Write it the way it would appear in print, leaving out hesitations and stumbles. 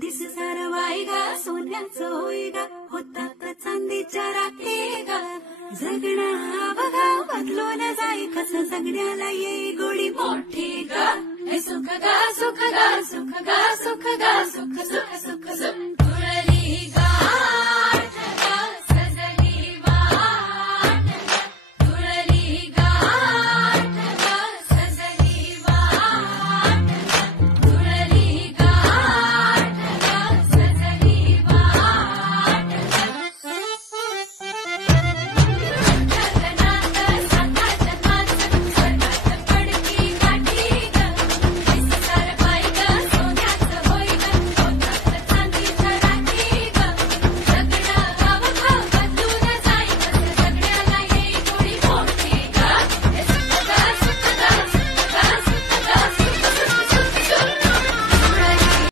दिस सरवाई गा सोन्याचं होई गा होतात चांदीच्या रात्री गा जगणं बघा बदलून जाई कसं जगण्याला येई गोडी मोठी गा हे सुख गा सुख गा सुख गा सुख गा सुख सुख